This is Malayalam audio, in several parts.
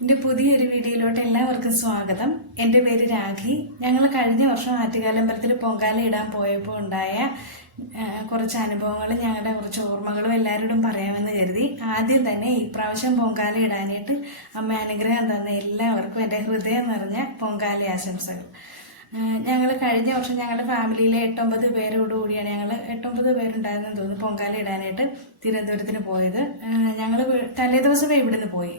എൻ്റെ പുതിയൊരു വീഡിയോയിലോട്ട് എല്ലാവർക്കും സ്വാഗതം. എൻ്റെ പേര് രാഖി. ഞങ്ങൾ കഴിഞ്ഞ വർഷം ആറ്റുകാലമ്പലത്തിൽ പൊങ്കാല ഇടാൻ പോയപ്പോൾ ഉണ്ടായ കുറച്ച് അനുഭവങ്ങളും ഞങ്ങളുടെ കുറച്ച് ഓർമ്മകളും എല്ലാവരോടും പറയാമെന്ന് കരുതി. ആദ്യം തന്നെ ഈ പ്രാവശ്യം പൊങ്കാല ഇടാനായിട്ട് അമ്മ അനുഗ്രഹം തന്ന എല്ലാവർക്കും എൻ്റെ ഹൃദയം നിറഞ്ഞ പൊങ്കാല ആശംസകൾ. ഞങ്ങൾ കഴിഞ്ഞ വർഷം ഞങ്ങളുടെ ഫാമിലിയിലെ 8-9 പേരോടുകൂടിയാണ് ഞങ്ങൾ 8-9 പേരുണ്ടായിരുന്നെന്ന് തോന്നുന്നു പൊങ്കാല ഇടാനായിട്ട് തിരുവനന്തപുരത്തിന് പോയത്. ഞങ്ങൾ തലേദിവസമേ ഇവിടുന്ന് പോയി,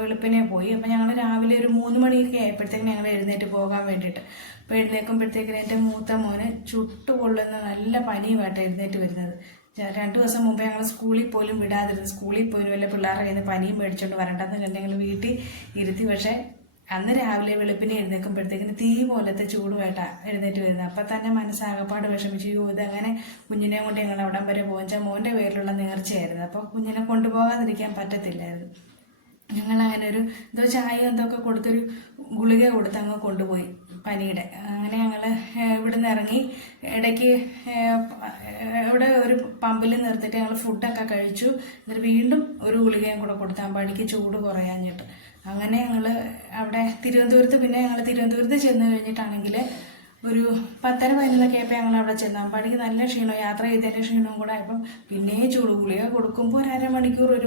വെളുപ്പിനെ പോയി. അപ്പം ഞങ്ങൾ രാവിലെ ഒരു 3 മണിയൊക്കെ ആയപ്പോഴത്തേക്കും ഞങ്ങൾ എഴുന്നേറ്റ് പോകാൻ വേണ്ടിയിട്ട്. അപ്പോൾ എഴുന്നേൽക്കുമ്പോഴത്തേക്കിന് എൻ്റെ മൂത്ത മോന് ചുട്ടുപൊള്ളുന്ന നല്ല പനിയുമായിട്ട് എഴുന്നേറ്റ് വരുന്നത്. 2 ദിവസം മുമ്പേ ഞങ്ങൾ സ്കൂളിൽ പോലും വിടാതിരുന്നു. സ്കൂളിൽ പോലും വല്ല പിള്ളേരുടെ കയ്യിൽ നിന്ന് പനിയും മേടിച്ചുകൊണ്ട് വരണ്ടെന്ന് കണ്ട് ഞങ്ങൾ വീട്ടിൽ ഇരുത്തി. പക്ഷേ അന്ന് രാവിലെ വെളുപ്പിനെ എഴുന്നേൽക്കുമ്പോഴത്തേക്കിന് തീ പോലത്തെ ചൂടുമായിട്ടാണ് എഴുന്നേറ്റ് വരുന്നത്. അപ്പം തന്നെ മനസ്സാകപ്പാട് വിഷമിച്ചു. ഇതങ്ങനെ കുഞ്ഞിനെ കൊണ്ട് ഞങ്ങൾ അവിടം വരെ പോകാൻ മോൻ്റെ പേരിലുള്ള നേർച്ചയായിരുന്നു. അപ്പോൾ കുഞ്ഞിനെ കൊണ്ടുപോകാതിരിക്കാൻ പറ്റത്തില്ലായിരുന്നു. ഞങ്ങളങ്ങനെ ഒരു ചായ എന്തൊക്കെ കൊടുത്തൊരു ഗുളിക കൊടുത്ത് അങ്ങ് കൊണ്ടുപോയി പനിയുടെ. അങ്ങനെ ഞങ്ങൾ ഇവിടുന്ന് ഇറങ്ങി ഇടയ്ക്ക് ഇവിടെ ഒരു പമ്പിൽ നിർത്തിയിട്ട് ഞങ്ങൾ ഫുഡൊക്കെ കഴിച്ചു. എന്നിട്ട് വീണ്ടും ഒരു ഗുളികയും കൂടെ കൊടുത്ത് അമ്പാടിക്ക് ചൂട് കുറയാഞ്ഞിട്ട്. അങ്ങനെ ഞങ്ങൾ അവിടെ തിരുവനന്തപുരത്ത് ചെന്ന് കഴിഞ്ഞിട്ടാണെങ്കിൽ ഒരു 10:30-11 ആയപ്പോൾ ഞങ്ങൾ അവിടെ ചെന്ന്. അമ്പാടിക്ക് നല്ല ക്ഷീണം, യാത്ര ചെയ്തതിൻ്റെ ക്ഷീണവും കൂടെ ആയപ്പം പിന്നെയും ചൂട് ഗുളിക കൊടുക്കുമ്പോൾ ഒരു 1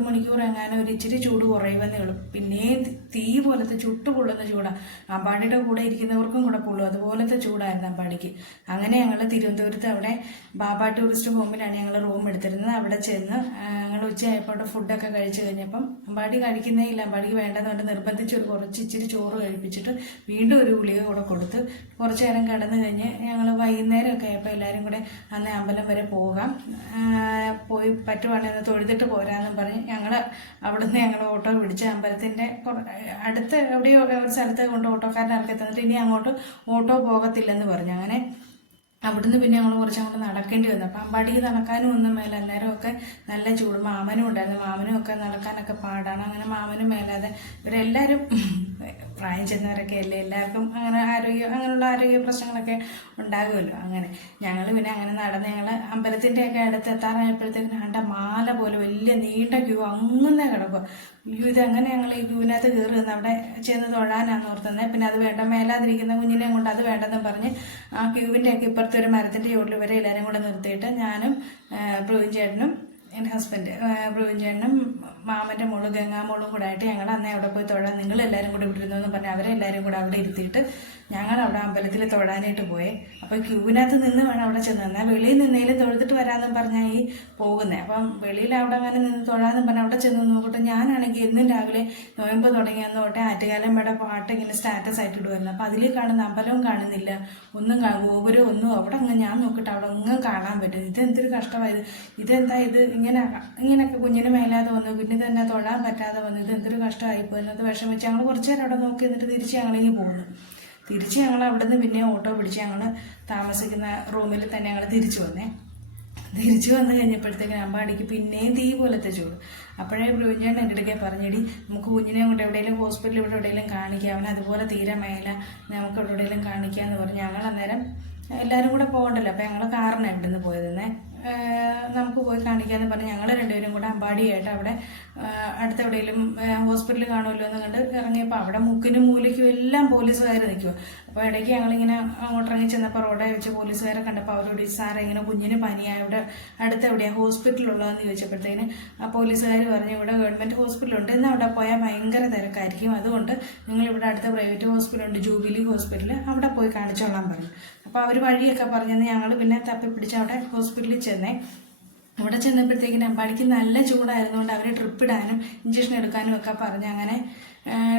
മണിക്കൂർ എങ്ങാനും ഒരു ഇച്ചിരി ചൂട് കുറയുമെന്നേ ഉള്ളൂ. പിന്നെയും തീ പോലത്തെ ചുട്ടുപൊള്ളുന്ന ചൂടാണ്. അമ്പാടിയുടെ കൂടെ ഇരിക്കുന്നവർക്കും കൂടെ പൊള്ളും, അതുപോലത്തെ ചൂടായിരുന്നു അമ്പാടിക്ക്. അങ്ങനെ ഞങ്ങൾ തിരുവനന്തപുരത്ത് അവിടെ ബാബ ടൂറിസ്റ്റ് ഹോമിലാണ് ഞങ്ങൾ റൂം എടുത്തിരുന്നത്. അവിടെ ചെന്ന് ഞങ്ങൾ ഉച്ചയായപ്പോൾ അവിടെ ഫുഡൊക്കെ കഴിച്ച് കഴിഞ്ഞപ്പം അമ്പാടി കഴിക്കുന്നേ ഇല്ല. അമ്പാടിക്ക് വേണ്ടെന്നുകൊണ്ട് നിർബന്ധിച്ച് ഇച്ചിരി ചോറ് കഴിപ്പിച്ചിട്ട് വീണ്ടും ഒരു ഗുളിക കൂടെ കൊടുത്ത് കുറച്ച് നേരം കിടന്നു കഴിഞ്ഞ് ഞങ്ങൾ വൈകുന്നേരമൊക്കെ ആയപ്പോൾ എല്ലാവരും കൂടെ അന്ന് അമ്പലം വരെ പോയി പറ്റുവാണെങ്കിൽ തൊഴുതിട്ട് പോരാമെന്നും പറഞ്ഞ് അവിടുന്ന് ഞങ്ങൾ ഓട്ടോ പിടിച്ച് അമ്പലത്തിൻ്റെ അടുത്ത് എവിടെയോ ഒരു സ്ഥലത്ത് കൊണ്ട് ഓട്ടോക്കാരനെ ഇറക്കി തന്നിട്ട് ഇനി അങ്ങോട്ട് ഓട്ടോ പോകത്തില്ലെന്ന് പറഞ്ഞു. അങ്ങനെ അവിടുന്ന് പിന്നെ ഞങ്ങൾ കുറച്ച് അങ്ങോട്ട് നടക്കേണ്ടി വന്നു. അപ്പം അമ്പാടിക്ക് നടക്കാനും ഒന്നും മേലെ. അന്നേരമൊക്കെ നല്ല ചൂട്. മാമനും ഉണ്ടായിരുന്നു. മാമനും ഒക്കെ നടക്കാനൊക്കെ പാടാണ്. അങ്ങനെ മാമനും മേലാതെ ഇവരെല്ലാവരും പ്രായം ചെന്നവരൊക്കെ അല്ലേ, എല്ലാവർക്കും അങ്ങനെയുള്ള ആരോഗ്യ പ്രശ്നങ്ങളൊക്കെ ഉണ്ടാകുമല്ലോ. അങ്ങനെ ഞങ്ങൾ പിന്നെ അങ്ങനെ നടന്ന് ഞങ്ങൾ അമ്പലത്തിൻ്റെയൊക്കെ അടുത്ത് എത്താറായപ്പോഴത്തേക്കും കണ്ട മാല പോലെ വലിയ നീണ്ട ക്യൂ അങ്ങനെ കിടക്കുക. ഇതെങ്ങനെ ഞങ്ങൾ ഈ ക്യൂവിനകത്ത് കയറി നിന്ന് അവിടെ ചെന്ന് തൊഴാനാണ് ഓർത്തുന്നത്. പിന്നെ അത് വേണ്ട, മേലാതിരിക്കുന്ന കുഞ്ഞിനെ കൊണ്ട് അത് വേണ്ടെന്ന് പറഞ്ഞ് ആ ക്യൂവിൻ്റെയൊക്കെ ഇപ്പുറത്തെ ഒരു മരത്തിൻ്റെ ചോട്ടിൽ വരെ എല്ലാവരും കൂടെ നിർത്തിയിട്ട് ഞാനും പ്രവീൺ ചേട്ടനും എൻ്റെ ഹസ്ബൻഡ് പ്രവീൺ ചേട്ടനും മാമൻ്റെ മോള് ഗംഗാമോളും കൂടെ ആയിട്ട് ഞങ്ങൾ അന്നേ അവിടെ പോയി തൊഴാൻ നിങ്ങളെല്ലാവരും കൂടെ വിട്ടിരുന്നു എന്ന് പറഞ്ഞ് അവരെല്ലാവരും കൂടെ അവിടെ ഇരുത്തിയിട്ട് ഞങ്ങൾ അവിടെ അമ്പലത്തിൽ തൊഴാനായിട്ട് പോയി. അപ്പോൾ ക്യൂവിനകത്ത് നിന്ന് വേണം അവിടെ ചെന്ന് നിന്നാൽ വെളിയിൽ നിന്നേലും തൊഴുതിട്ട് വരാമെന്നും പറഞ്ഞാൽ ഈ പോകുന്നത്. അപ്പം വെളിയിൽ അവിടെ അങ്ങനെ നിന്ന് തൊഴാമെന്നും പറഞ്ഞാൽ അവിടെ ചെന്ന് നോക്കട്ടെ. ഞാനാണെങ്കിൽ എന്നും രാവിലെ നോയമ്പ് തുടങ്ങിയെന്ന് തൊട്ടേ ആറ്റുകാലമ്മയുടെ പാട്ട് ഇങ്ങനെ സ്റ്റാറ്റസ് ആയിട്ട് ഇടുമായിരുന്നു. അപ്പോൾ അതിൽ കാണുന്ന അമ്പലവും കാണുന്നില്ല, ഒന്നും ഗോപുരം ഒന്നും അവിടെ അങ്ങ് ഞാൻ നോക്കിയിട്ട് അവിടെ ഒന്നും കാണാൻ പറ്റും. ഇതെന്തൊരു കഷ്ടമായത്, ഇതെന്താ ഇത് ഇങ്ങനെയൊക്കെ കുഞ്ഞിന് മേലാതെ വന്നു, പിന്നെ തന്നെ തൊഴാൻ പറ്റാതെ വന്നു, ഇതെന്തൊരു കഷ്ടമായിപ്പോയി എന്നത് വിഷമിച്ച് ഞങ്ങൾ കുറച്ച് നേരം അവിടെ നോക്കി എന്നിട്ട് തിരിച്ച് ഞങ്ങളിങ്ങി പോകുന്നു. തിരിച്ച് ഞങ്ങൾ അവിടെ നിന്ന് പിന്നെ ഓട്ടോ പിടിച്ച് ഞങ്ങൾ താമസിക്കുന്ന റൂമിൽ തന്നെ ഞങ്ങൾ തിരിച്ചു വന്നു കഴിഞ്ഞപ്പോഴത്തേക്കും അമ്പാടിക്ക് പിന്നെയും തീ പോലത്തെ ചൂട്. അപ്പോഴേ പ്രവീൺ എൻ്റെ അടുക്കെ പറഞ്ഞിടി നമുക്ക് കുഞ്ഞിനെ കൊണ്ട് എവിടെയെങ്കിലും ഹോസ്പിറ്റലിൽ ഇവിടെ എവിടെയെങ്കിലും കാണിക്കാം, അവൻ അതുപോലെ തീരെ മേല, നമുക്ക് എവിടെയെങ്കിലും കാണിക്കാമെന്ന് പറഞ്ഞ് ഞങ്ങൾ അന്നേരം എല്ലാവരും കൂടെ പോകണ്ടല്ലോ. അപ്പോൾ ഞങ്ങൾ കാറിനാണ് ഇവിടുന്ന് പോയതെന്നേ. നമുക്ക് പോയി കാണിക്കാമെന്ന് പറഞ്ഞ് ഞങ്ങൾ രണ്ടുപേരും കൂടെ അമ്പാടിയായിട്ട് അവിടെ അടുത്ത എവിടെയെങ്കിലും ഹോസ്പിറ്റലിൽ കാണുമല്ലോ എന്ന് കണ്ട് ഇറങ്ങിയപ്പോൾ അവിടെ മുക്കിനും മൂലയ്ക്കും എല്ലാം പോലീസുകാർ നിൽക്കുക. അപ്പോൾ ഇടയ്ക്ക് ഞങ്ങളിങ്ങനെ അങ്ങോട്ടിറങ്ങി ചെന്നപ്പോൾ റോഡെ വെച്ച് പോലീസുകാരെ കണ്ടപ്പോൾ അവരോട് സാറേ ഇങ്ങനെ കുഞ്ഞിന് പനിയായി, ഇവിടെ അടുത്ത് എവിടെയാണ് ഹോസ്പിറ്റലുള്ളതെന്ന് ചോദിച്ചപ്പോഴത്തേന് ആ പോലീസുകാർ പറഞ്ഞു ഇവിടെ ഗവൺമെൻറ് ഹോസ്പിറ്റലുണ്ട്, എന്നാൽ അവിടെ പോയാൽ ഭയങ്കര തിരക്കായിരിക്കും, അതുകൊണ്ട് നിങ്ങളിവിടെ അടുത്ത പ്രൈവറ്റ് ഹോസ്പിറ്റലുണ്ട് ജൂബിലി ഹോസ്പിറ്റൽ, അവിടെ പോയി കാണിച്ചോളാൻ പറഞ്ഞു. അപ്പോൾ അവർ വഴിയൊക്കെ പറഞ്ഞെന്ന് ഞങ്ങൾ പിന്നെ തപ്പിപ്പിടിച്ച് അവിടെ ഹോസ്പിറ്റലിൽ ചെന്നേ. അവിടെ ചെന്നപ്പോഴത്തേക്കിനും അമ്പാടിക്ക് നല്ല ചൂടായിരുന്നുകൊണ്ട് അവർ ട്രിപ്പ് ഇടാനും ഇഞ്ചക്ഷൻ എടുക്കാനും ഒക്കെ പറഞ്ഞ് അങ്ങനെ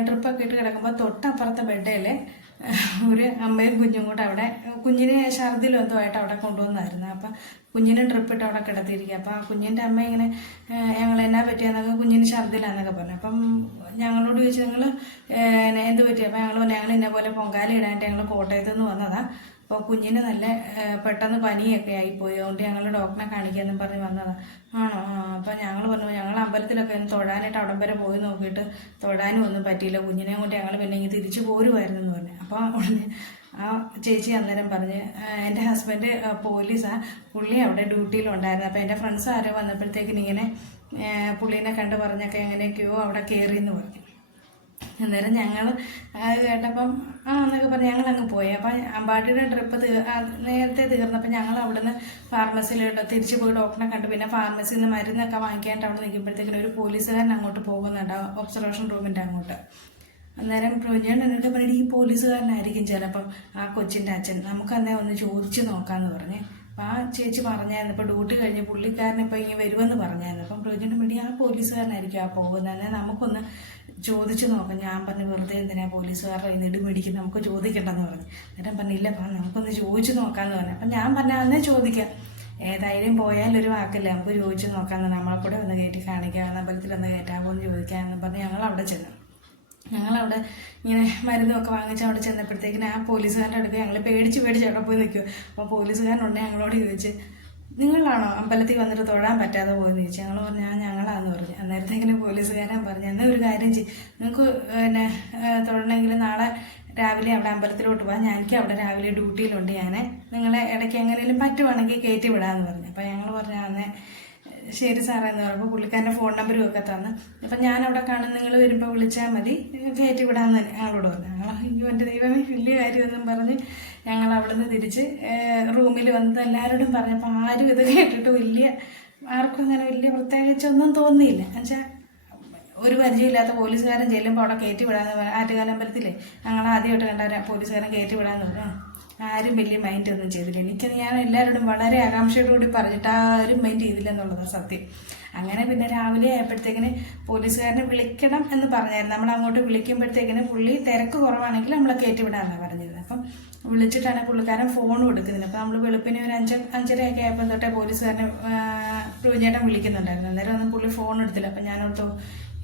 ട്രിപ്പൊക്കെ ഇട്ട് കിടക്കുമ്പോൾ തൊട്ടപ്പുറത്തെ ബെഡേൽ ഒരു അമ്മയും കുഞ്ഞും കൂടെ അവിടെ കുഞ്ഞിനെ ഛർദിലും എന്തോ ആയിട്ട് അവിടെ കൊണ്ടുവന്നായിരുന്നു. അപ്പം കുഞ്ഞിനെ ട്രിപ്പിട്ട് അവിടെ കിടത്തിയിരിക്കുക. അപ്പോൾ ആ കുഞ്ഞിൻ്റെ അമ്മ ഇങ്ങനെ ഞങ്ങൾ എന്നാ പറ്റിയെന്നൊക്കെ കുഞ്ഞിന് ഛർദിലാന്നൊക്കെ പറഞ്ഞു. അപ്പം ഞങ്ങളോട് ചോദിച്ചു നിങ്ങൾ എന്ത് പറ്റി? അപ്പോൾ ഞങ്ങൾ ഇന്ന പോലെ പൊങ്കാല ഇടാനായിട്ട് ഞങ്ങൾ കോട്ടയത്ത് നിന്ന് വന്നതാണ്. അപ്പോൾ കുഞ്ഞിന് നല്ല പെട്ടെന്ന് പനിയൊക്കെ ആയിപ്പോയി, അതുകൊണ്ട് ഞങ്ങൾ ഡോക്ടറെ കാണിക്കാമെന്നും പറഞ്ഞ് വന്നതാണ്. ആണോ? അപ്പോൾ ഞങ്ങൾ പറഞ്ഞു ഞങ്ങൾ അമ്പലത്തിലൊക്കെ ഒന്ന് തൊഴാനായിട്ട് അവിടം വരെ പോയി നോക്കിയിട്ട് തൊഴാനും ഒന്നും പറ്റിയില്ല, കുഞ്ഞിനെ കൊണ്ട് ഞങ്ങൾ പിന്നെ ഇങ്ങനെ തിരിച്ചു പോരുമായിരുന്നു എന്ന് പറഞ്ഞു. അപ്പോൾ ഉടനെ ആ ചേച്ചി അന്നേരം പറഞ്ഞ് എൻ്റെ ഹസ്ബൻഡ് പോലീസാണ്, പുള്ളി അവിടെ ഡ്യൂട്ടിയിലുണ്ടായിരുന്നു. അപ്പോൾ എൻ്റെ ഫ്രണ്ട്സ് ആരോ വന്നപ്പോഴത്തേക്കിന് ഇങ്ങനെ പുള്ളീനെ കണ്ട് പറഞ്ഞൊക്കെ എങ്ങനെയൊക്കെയോ അവിടെ കയറി എന്ന് പറഞ്ഞു. അന്നേരം ഞങ്ങൾ അത് കേട്ടപ്പം എന്നൊക്കെ പറഞ്ഞ് ഞങ്ങളങ്ങ് പോയി. അപ്പം അമ്പാടിയുടെ ട്രിപ്പ് നേരത്തെ തീർന്നപ്പോൾ ഞങ്ങൾ അവിടുന്ന് ഫാർമസിയിലോട്ട് തിരിച്ചു പോയി ഡോക്ടറെ കണ്ടു. പിന്നെ ഫാർമസിയിൽ നിന്ന് മരുന്നൊക്കെ വാങ്ങിക്കാനായിട്ട് അവിടെ നിൽക്കുമ്പോഴത്തേക്കിനും ഒരു പോലീസുകാരൻ അങ്ങോട്ട് പോകുന്നുണ്ട്, ഒബ്സർവേഷൻ റൂമിൻ്റെ അങ്ങോട്ട്. അന്നേരം പ്രൊജൻ എന്നിട്ട് പറഞ്ഞിട്ട് ഈ പോലീസുകാരനായിരിക്കും ചിലപ്പം ആ കൊച്ചിൻ്റെ അച്ഛൻ, നമുക്കന്നേ ഒന്ന് ചോദിച്ചു നോക്കാമെന്ന് പറഞ്ഞ്. അപ്പം ആ ചേച്ചി പറഞ്ഞായിരുന്നു ഇപ്പോൾ ഡ്യൂട്ടി കഴിഞ്ഞ് പുള്ളിക്കാരൻ ഇപ്പോൾ ഇങ്ങനെ വരുമെന്ന് പറഞ്ഞായിരുന്നു. അപ്പം പ്രൊജൻ്റെ വേണ്ടി ആ പോലീസുകാരനായിരിക്കും ആ പോകുന്നത്, എന്നാൽ നമുക്കൊന്ന് ചോദിച്ചു നോക്കാം. ഞാൻ പറഞ്ഞു വെറുതെ എന്തിനാ പോലീസുകാരുടെ നെടുമേടിക്കും, നമുക്ക് ചോദിക്കണ്ടെന്ന് പറഞ്ഞു. അന്നേരം പറഞ്ഞില്ല, നമുക്കൊന്ന് ചോദിച്ചു നോക്കാമെന്ന് പറഞ്ഞു. അപ്പം ഞാൻ പറഞ്ഞാൽ അന്നേ ചോദിക്കാം, ഏതായാലും പോയാലൊരു വാക്കില്ല, നമുക്ക് ചോദിച്ചു നോക്കാമെന്ന്. നമ്മളെ കൂടെ ഒന്ന് കയറ്റി കാണിക്കാം, അമ്പലത്തിലൊന്ന് കയറ്റാമോ എന്ന് ചോദിക്കാമെന്ന് പറഞ്ഞ് ഞങ്ങൾ അവിടെ ചെന്നു. ഞങ്ങളവിടെ ഇങ്ങനെ മരുന്നൊക്കെ വാങ്ങിച്ച് അവിടെ ചെന്നപ്പോഴത്തേക്കിന് ആ പോലീസുകാരൻ്റെ അടുത്ത് ഞങ്ങൾ പേടിച്ച് അവിടെ പോയി നിൽക്കും. അപ്പോൾ പോലീസുകാരനുണ്ടെ ഞങ്ങളോട് ചോദിച്ച്, നിങ്ങളാണോ അമ്പലത്തിൽ വന്നിട്ട് തൊഴാൻ പറ്റാതെ പോയെന്ന് ചോദിച്ചു. ഞങ്ങൾ പറഞ്ഞു ഞങ്ങളാന്ന് പറഞ്ഞു. അന്നേരത്തേക്കിന് പോലീസുകാരൻ പറഞ്ഞു, എന്നാൽ ഒരു കാര്യം ചെയ്യും, നിങ്ങൾക്ക് പിന്നെ തൊഴണമെങ്കിൽ നാളെ രാവിലെ അവിടെ അമ്പലത്തിലോട്ട് പോകാം, എനിക്ക് അവിടെ രാവിലെ ഡ്യൂട്ടിയിലുണ്ട്, ഞാൻ നിങ്ങളെ ഇടയ്ക്ക് എങ്ങനെയും പറ്റുവാണെങ്കിൽ കയറ്റി വിടാമെന്ന് പറഞ്ഞു. അപ്പോൾ ഞങ്ങൾ പറഞ്ഞു അന്നേ ശരി സാറേ എന്ന് പറയുമ്പോൾ പുള്ളിക്കാരൻ്റെ ഫോൺ നമ്പരും ഒക്കെ തന്ന്, അപ്പം ഞാനവിടെ കാണും, നിങ്ങൾ വരുമ്പോൾ വിളിച്ചാൽ മതി, കയറ്റി വിടാമെന്ന് ഞങ്ങളോട് പറഞ്ഞു. ഞങ്ങൾ എൻ്റെ ദൈവമേ വലിയ കാര്യമൊന്നും പറഞ്ഞ് ഞങ്ങൾ അവിടുന്ന് തിരിച്ച് റൂമിൽ വന്നത് എല്ലാവരോടും പറഞ്ഞപ്പോൾ ആരും ഇത് കേട്ടിട്ട് ആർക്കും അങ്ങനെ വലിയ പ്രത്യേകിച്ചൊന്നും തോന്നിയില്ല. എന്നുവെച്ചാൽ ഒരു പരിചയമില്ലാത്ത പോലീസുകാരൻ ചെല്ലുമ്പോൾ അവിടെ കയറ്റി വിടാമെന്ന് ആറ്റുകാൽ അമ്പലത്തിലെ ഞങ്ങൾ ആദ്യമായിട്ട് കണ്ട പോലീസുകാരൻ കയറ്റി വിടാമെന്ന് പറഞ്ഞു. ആരും വലിയ മൈൻഡ് ഒന്നും ചെയ്തില്ല. ഞാൻ എല്ലാവരോടും വളരെ ആകാംക്ഷയോടുകൂടി പറഞ്ഞിട്ട് ആരും മൈൻഡ് ചെയ്തില്ലെന്നുള്ളതാണ് സത്യം. അങ്ങനെ പിന്നെ രാവിലെ ആയപ്പോഴത്തേക്കിന് പോലീസുകാരനെ വിളിക്കണം എന്ന് പറഞ്ഞായിരുന്നു. നമ്മൾ അങ്ങോട്ട് വിളിക്കുമ്പോഴത്തേക്കിന് പുള്ളി തിരക്ക് കുറവാണെങ്കിൽ നമ്മളെ കയറ്റി വിടാമെന്നാണ് പറഞ്ഞിരുന്നത്. അപ്പം വിളിച്ചിട്ടാണ് പുള്ളിക്കാരൻ ഫോണും എടുക്കുന്നത്. അപ്പം നമ്മൾ വെളുപ്പിന് ഒരു 5:30 ആയപ്പോൾ തൊട്ടേ പോലീസുകാരനെ പ്രൂജേട്ടൻ വിളിക്കുന്നുണ്ടായിരുന്നു. അന്നേരം ഒന്നും പുള്ളി ഫോൺ എടുത്തില്ല. അപ്പം ഞാനോർത്തു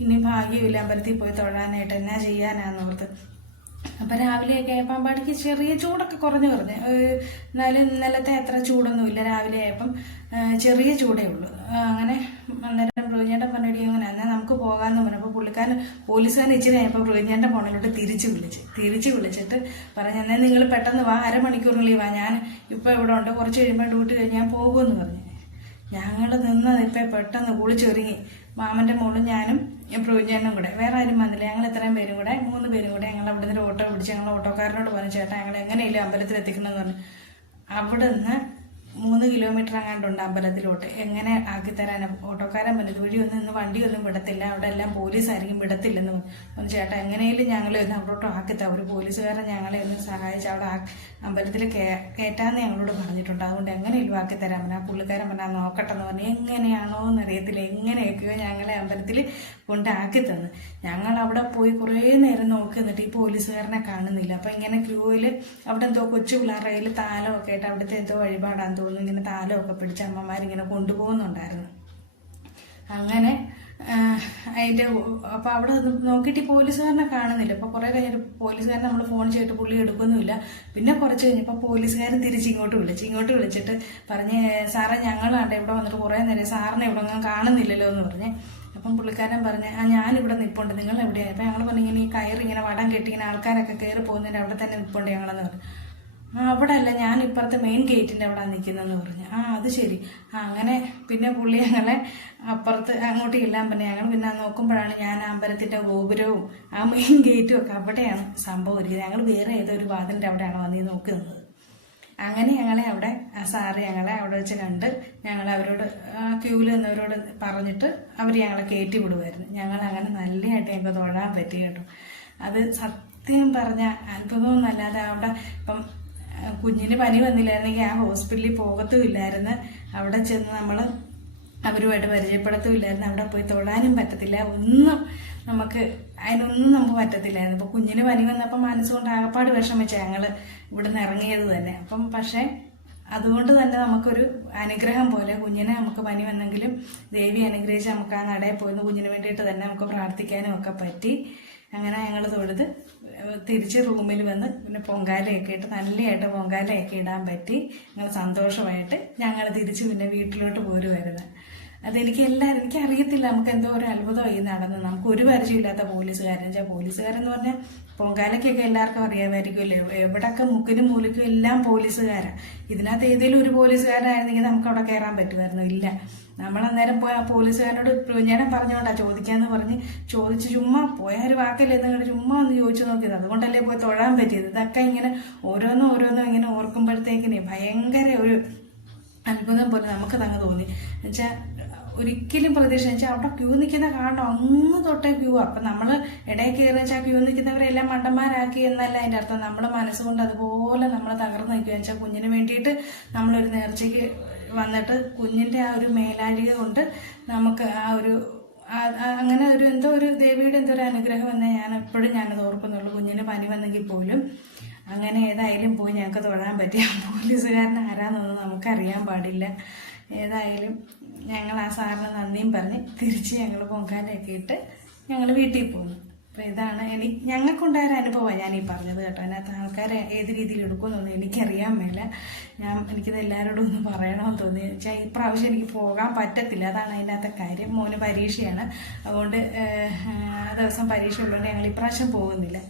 ഇനി ഭാഗ്യമില്ല അമ്പലത്തിൽ പോയി തൊഴാനായിട്ട്, എന്നാ ചെയ്യാനാന്നോർത്ത്. അപ്പം രാവിലെയൊക്കെ ആയപ്പോൾ അമ്പാടിക്ക് ചെറിയ ചൂടൊക്കെ കുറഞ്ഞു. എന്നാലും ഇന്നലത്തെ അത്ര ചൂടൊന്നുമില്ല. രാവിലെ ആയപ്പം ചെറിയ ചൂടേ ഉള്ളൂ. അങ്ങനെ അന്നേരം പ്രൊജേട്ടൻ പറഞ്ഞിട്ട് അങ്ങനെ എന്നാൽ നമുക്ക് പോകാമെന്ന് പറഞ്ഞപ്പോൾ പോലീസുകാരൻ ഇച്ചിരി ആയപ്പോൾ പ്രൊജേട്ടൻ്റെ ഫോണിലോട്ട് തിരിച്ച് വിളിച്ചിട്ട് പറഞ്ഞു, എന്നാൽ നിങ്ങൾ പെട്ടെന്ന് വാ, അരമണിക്കൂറിനുള്ളിൽ വാ, ഞാൻ ഇപ്പോൾ ഇവിടെ ഉണ്ട്, കുറച്ച് കഴിയുമ്പോൾ ഡ്യൂട്ടി കഴിഞ്ഞ് ഞാൻ പോകുമെന്ന് പറഞ്ഞു. ഞങ്ങൾ നിന്നത് ഇപ്പം പെട്ടെന്ന് കുളിച്ചൊരുങ്ങി മാമൻ്റെ മോളും ഞാനും പ്രൊജേട്ടനും കൂടെ, വേറെ ആരും വന്നില്ല. ഞങ്ങൾ ഇത്രയും പേരും കൂടെ 3 പേരും കൂടെ ഞങ്ങൾ അവിടെ നിന്ന് ഓട്ടോ പിടിച്ച് ഞങ്ങൾ ഓട്ടോക്കാരനോട് പറഞ്ഞു, ചേട്ടാ ഞങ്ങൾ എങ്ങനെയില്ല അമ്പലത്തിൽ എത്തിക്കണമെന്ന് പറഞ്ഞു. അവിടെ നിന്ന് 3 കിലോമീറ്റർ അങ്ങാണ്ടുണ്ട് അമ്പലത്തിലോട്ട്, എങ്ങനെ ആക്കിത്തരാനും. ഓട്ടോക്കാരൻ പറഞ്ഞു ഇതുവഴിയൊന്നും ഇന്ന് വണ്ടിയൊന്നും വിടത്തില്ല, അവിടെ എല്ലാം പോലീസായിരിക്കും, വിടത്തില്ലെന്ന് പറഞ്ഞു. ചേട്ടാ എങ്ങനെയും ഞങ്ങളെ ഒന്ന് അവിടോട്ടോ ആക്കിത്താം, ഒരു പോലീസുകാരൻ ഞങ്ങളെ ഒന്ന് സഹായിച്ച് അവിടെ അമ്പലത്തിൽ കയറ്റാന്ന് ഞങ്ങളോട് പറഞ്ഞിട്ടുണ്ട്, അതുകൊണ്ട് എങ്ങനെയും ആക്കിത്തരാൻ പറഞ്ഞു. ആ പുള്ളിക്കാരൻ പറഞ്ഞാൽ നോക്കട്ടെന്ന് പറഞ്ഞു. എങ്ങനെയാണോ എന്നറിയത്തില്ല, എങ്ങനെയൊക്കെയോ ഞങ്ങളെ അമ്പലത്തിൽ കൊണ്ടാക്കി തന്നു. ഞങ്ങൾ അവിടെ പോയി കുറേ നേരം നോക്കി നിന്നിട്ട് ഈ പോലീസുകാരനെ കാണുന്നില്ല. അപ്പം ഇങ്ങനെ ക്യൂവിൽ അവിടെ എന്തോ കൊച്ചു പിള്ളേരുടെ കയ്യിൽ താലമൊക്കെ ആയിട്ട് അവിടുത്തെ എന്തോ വഴിപാടാന്ന് തോന്നുന്നു, ഇങ്ങനെ താലമൊക്കെ പിടിച്ച് അമ്മമാരിങ്ങനെ കൊണ്ടുപോകുന്നുണ്ടായിരുന്നു. അങ്ങനെ അതിൻ്റെ അപ്പോൾ അവിടെ നോക്കിയിട്ട് ഈ പോലീസുകാരനെ കാണുന്നില്ല. അപ്പോൾ കുറേ കഴിഞ്ഞിട്ട് പോലീസുകാരൻ നമ്മൾ ഫോൺ ചെയ്തിട്ട് പുള്ളി എടുക്കുന്നുമില്ല. പിന്നെ കുറച്ച് കഴിഞ്ഞപ്പോൾ പോലീസുകാരൻ ഇങ്ങോട്ട് വിളിച്ചിട്ട് പറഞ്ഞ്, സാറേ ഞങ്ങളാണ്ട് ഇവിടെ വന്നിട്ട് കുറേ നേരം സാറിനെ ഇവിടെ ഒന്നും കാണുന്നില്ലല്ലോ എന്ന് പറഞ്ഞ്. അപ്പം പുള്ളിക്കാരൻ പറഞ്ഞ് ഞാനിവിടെ നിൽപ്പുണ്ട്, നിങ്ങൾ എവിടെയാണ്? അപ്പം ഞങ്ങൾ പറഞ്ഞു ഇങ്ങനെ ഈ കയറിങ്ങനെ വടം കെട്ടി ഇങ്ങനെ ആൾക്കാരൊക്കെ കയറി പോകുന്നതിൻ്റെ അവിടെ തന്നെ നിൽപ്പുണ്ട് ഞങ്ങളെന്ന് പറഞ്ഞു. അവിടെ അല്ല, ഞാൻ ഇപ്പുറത്തെ മെയിൻ ഗേറ്റിൻ്റെ അവിടെ നിൽക്കുന്നതെന്ന് പറഞ്ഞു. അത് ശരി. അങ്ങനെ പിന്നെ പുള്ളി ഞങ്ങളെ അപ്പുറത്ത് അങ്ങോട്ട് ഇല്ലാൻ പറഞ്ഞു. ഞങ്ങൾ പിന്നെ നോക്കുമ്പോഴാണ് ഞാൻ അമ്പലത്തിൻ്റെ ഗോപുരവും ആ മെയിൻ ഗേറ്റും ഒക്കെ അവിടെയാണ് സംഭവം ഒരുക്കുന്നത്. ഞങ്ങൾ വേറെ ഏതോ ഒരു വാതിലിൻ്റെ അവിടെയാണ് വന്ന് നോക്കുന്നത്. അങ്ങനെ ഞങ്ങളെ അവിടെ സാറ് ഞങ്ങളെ അവിടെ വെച്ച് കണ്ട് ഞങ്ങൾ അവരോട് ക്യൂവിൽ നിന്നവരോട് പറഞ്ഞിട്ട് അവർ ഞങ്ങളെ കയറ്റി വിടുമായിരുന്നു. ഞങ്ങളങ്ങനെ നല്ലതായിട്ട് ഞങ്ങൾക്ക് തൊഴാൻ പറ്റി കേട്ടോ. അത് സത്യം പറഞ്ഞ അത്ഭുതമൊന്നുമല്ലാതെ അവിടെ ഇപ്പം കുഞ്ഞിന് പനി വന്നില്ലായിരുന്നെങ്കിൽ ആ ഹോസ്പിറ്റലിൽ പോകത്തുമില്ലായിരുന്നു. അവിടെ ചെന്ന് നമ്മൾ അവരുമായിട്ട് പരിചയപ്പെടുത്തുമില്ലായിരുന്നു. അവിടെ പോയി തൊഴാനും പറ്റത്തില്ല, അതിനൊന്നും നമുക്ക് പറ്റത്തില്ലായിരുന്നു. ഇപ്പോൾ കുഞ്ഞിന് പനി വന്നപ്പോൾ മനസ്സുകൊണ്ട് ആകപ്പാട് വിഷമിച്ച ഞങ്ങൾ ഇവിടുന്ന് ഇറങ്ങിയത് തന്നെ. അപ്പം പക്ഷേ അതുകൊണ്ട് തന്നെ നമുക്കൊരു അനുഗ്രഹം പോലെ കുഞ്ഞിനെ നമുക്ക് പനി വന്നെങ്കിലും ദേവി അനുഗ്രഹിച്ച് നമുക്ക് ആ നടയിൽ പോയിരുന്നു കുഞ്ഞിന് വേണ്ടിയിട്ട് തന്നെ നമുക്ക് പ്രാർത്ഥിക്കാനും ഒക്കെ പറ്റി. അങ്ങനെ ഞങ്ങൾ തൊഴുത് തിരിച്ച് റൂമിൽ വന്ന് പിന്നെ പൊങ്കാലയൊക്കെ ഇട്ട് നല്ലതായിട്ട് പൊങ്കാലയൊക്കെ ഇടാൻ പറ്റി. ഞങ്ങൾ സന്തോഷമായിട്ട് ഞങ്ങൾ തിരിച്ച് പിന്നെ വീട്ടിലോട്ട് പോരുമായിരുന്നു. എനിക്കറിയത്തില്ല, നമുക്ക് എന്തോ ഒരു അത്ഭുതമായി നടന്നു. നമുക്ക് ഒരു പരിചയമില്ലാത്ത പോലീസുകാരെന്ന് പറഞ്ഞാൽ പൊങ്കാലയ്ക്കൊക്കെ എല്ലാവർക്കും അറിയാമായിരിക്കുമല്ലോ, എവിടെയൊക്കെ മുക്കിനും മൂലയ്ക്കും എല്ലാം പോലീസുകാരാണ്. ഇതിനകത്ത് ഏതെങ്കിലും ഒരു പോലീസുകാരനായിരുന്നെങ്കിൽ നമുക്ക് അവിടെ കയറാൻ പറ്റുമായിരുന്നു. ഇല്ല, നമ്മളന്നേരം പോയി ആ പോലീസുകാരനോട് ഞാൻ പറഞ്ഞോണ്ടാ ചോദിക്കാന്ന് പറഞ്ഞ് ചോദിച്ച് ചുമ്മാ പോയ ഒരു വാക്കല്ലേ നിങ്ങൾ ചുമ്മാ ഒന്ന് ചോദിച്ചു നോക്കിയത്, അതുകൊണ്ടല്ലേ പോയി തൊഴാൻ പറ്റിയത്. ഇതൊക്കെ ഇങ്ങനെ ഓരോന്നും ഇങ്ങനെ ഓർക്കുമ്പോഴത്തേക്കിനെ ഭയങ്കര ഒരു അത്ഭുതം പോലെ നമുക്ക് തങ്ങ് തോന്നി. എന്നുവെച്ചാൽ ഒരിക്കലും പ്രതീക്ഷ വെച്ചാൽ അവിടെ ക്യൂ നിൽക്കുന്ന കാണണം, അങ്ങ് തൊട്ടേ ക്യൂ. അപ്പം നമ്മൾ ഇടയിൽ കയറി വെച്ചാൽ ക്യൂ നിൽക്കുന്നവരെല്ലാം മണ്ടന്മാരാക്കി എന്നല്ല അതിൻ്റെ അർത്ഥം. നമ്മൾ മനസ്സുകൊണ്ട് അതുപോലെ നമ്മൾ തകർന്ന് നിൽക്കുക വെച്ചാൽ കുഞ്ഞിന് വേണ്ടിയിട്ട് നമ്മളൊരു നേർച്ചയ്ക്ക് വന്നിട്ട് കുഞ്ഞിൻ്റെ ആ ഒരു മേലാഴിക കൊണ്ട് നമുക്ക് ആ ഒരു അങ്ങനെ ഒരു എന്തോ ഒരു ദേവിയുടെ എന്തോ ഒരു അനുഗ്രഹം എന്നേ ഞാൻ എപ്പോഴും ഞാനത് ഓർക്കുന്നുള്ളൂ. കുഞ്ഞിന് പനി വന്നെങ്കിൽ പോലും അങ്ങനെ ഏതായാലും പോയി ഞങ്ങൾക്ക് തൊഴാൻ പറ്റിയ പോലീസുകാരൻ ആരാന്നൊന്നും നമുക്കറിയാൻ പാടില്ല. ഏതായാലും ഞങ്ങൾ ആ സാറിന് നന്ദിയും പറഞ്ഞ് തിരിച്ച് ഞങ്ങൾ പൊങ്കാലയൊക്കെ ഇട്ട് ഞങ്ങൾ വീട്ടിൽ പോന്നു. അപ്പോൾ ഇതാണ് ഞങ്ങൾക്കുണ്ടായൊരു അനുഭവമാണ് ഞാൻ ഈ പറഞ്ഞത് കേട്ടോ. അതിനകത്ത് ആൾക്കാരെ ഏത് രീതിയിൽ എടുക്കുമെന്നൊന്നും എനിക്കറിയാൻ മേല. എനിക്കിത് എല്ലാവരോടും ഒന്ന് പറയണമെന്ന് തോന്നി. വെച്ചാൽ ഈ പ്രാവശ്യം എനിക്ക് പോകാൻ പറ്റത്തില്ല, അതാണ് അതിനകത്തെ കാര്യം. മോന് പരീക്ഷയാണ്, അതുകൊണ്ട് ദിവസം പരീക്ഷ ഉള്ളതുകൊണ്ട് ഞങ്ങൾ ഇപ്രാവശ്യം പോകുന്നില്ല.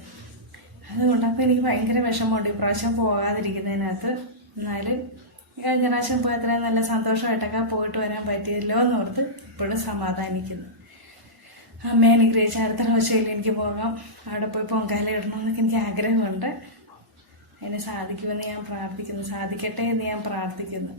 അതുകൊണ്ട് അപ്പോൾ എനിക്ക് ഭയങ്കര വിഷമമുണ്ട് ഇപ്രാവശ്യം പോകാതിരിക്കുന്നതിനകത്ത്. എന്നാലും കഴിഞ്ഞ പ്രാവശ്യം പോയി അത്രയും നല്ല സന്തോഷമായിട്ടൊക്കെ പോയിട്ട് വരാൻ പറ്റിയല്ലോ എന്നോർത്ത് ഇപ്പോഴും സമാധാനിക്കുന്നു. അമ്മയെ അനുഗ്രഹിച്ച അടുത്ത പ്രാവശ്യയിൽ എനിക്ക് പോകാം, അവിടെ പോയി പൊങ്കാല ഇടണമെന്നൊക്കെ എനിക്ക് ആഗ്രഹമുണ്ട്. അതിന് സാധിക്കുമെന്ന് ഞാൻ പ്രാർത്ഥിക്കുന്നു, സാധിക്കട്ടെ എന്ന് ഞാൻ പ്രാർത്ഥിക്കുന്നു.